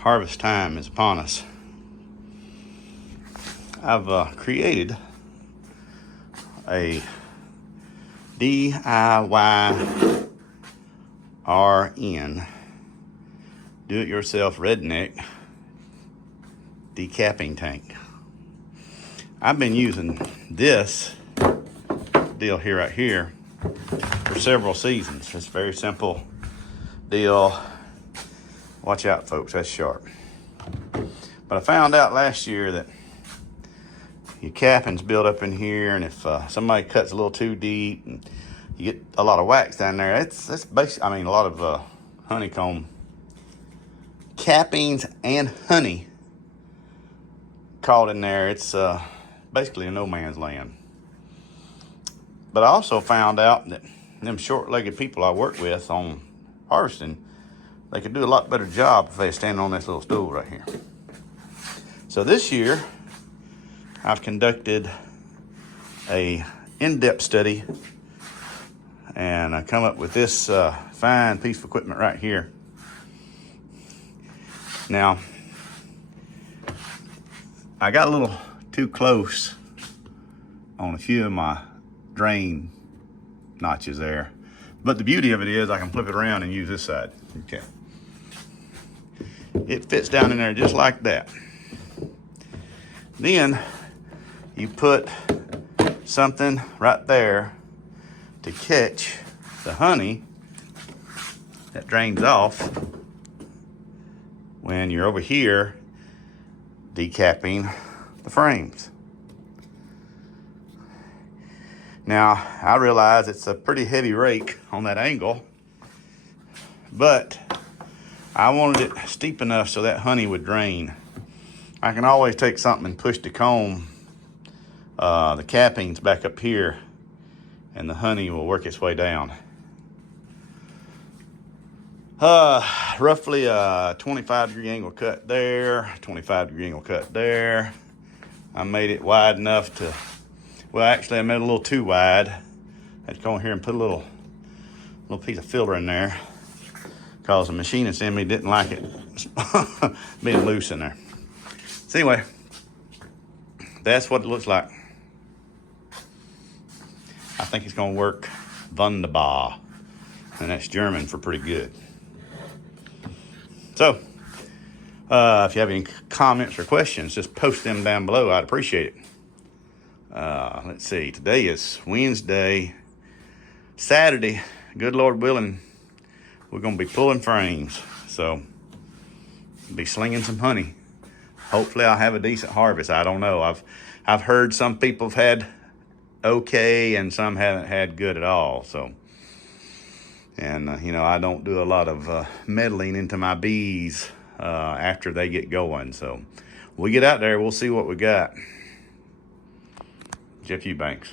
harvest time is upon us. I've created a DIY RN, do-it-yourself redneck decapping tank. I've been using this deal here right here for several seasons. It's a very simple deal. Watch out, folks, that's sharp. But I found out last year that your capping's built up in here, and if somebody cuts a little too deep and you get a lot of wax down there, that's basically, I mean, a lot of honeycomb cappings and honey caught in there. It's basically a no man's land. But I also found out that them short-legged people I work with on harvesting, they could do a lot better job if they stand on this little stool right here. So this year, I've conducted a in-depth study, and I come up with this fine piece of equipment right here. Now, I got a little too close on a few of my drain notches there, but the beauty of it is I can flip it around and use this side. Okay, it fits down in there just like that. Then you put something right there to catch the honey that drains off when you're over here decapping the frames. Now, I realize it's a pretty heavy rake on that angle, but I wanted it steep enough so that honey would drain. I can always take something and push the comb, the cappings back up here, and the honey will work its way down. Roughly a 25-degree angle cut there, 25-degree angle cut there. I made it wide enough to, well, actually I made it a little too wide. I had to go in here and put a little piece of filler in there because the machinist in me didn't like it being loose in there. So anyway, that's what it looks like. I think it's gonna work wunderbar, and that's German for pretty good. So, if you have any comments or questions, just post them down below. I'd appreciate it. Let's see, today is Wednesday. Saturday, good Lord willing, we're gonna be pulling frames. So, be slinging some honey. Hopefully I'll have a decent harvest. I don't know. I've heard some people have had okay and some haven't had good at all. So, and you know, I don't do a lot of meddling into my bees after they get going. So we get out there, we'll see what we got. Jeff Eubanks.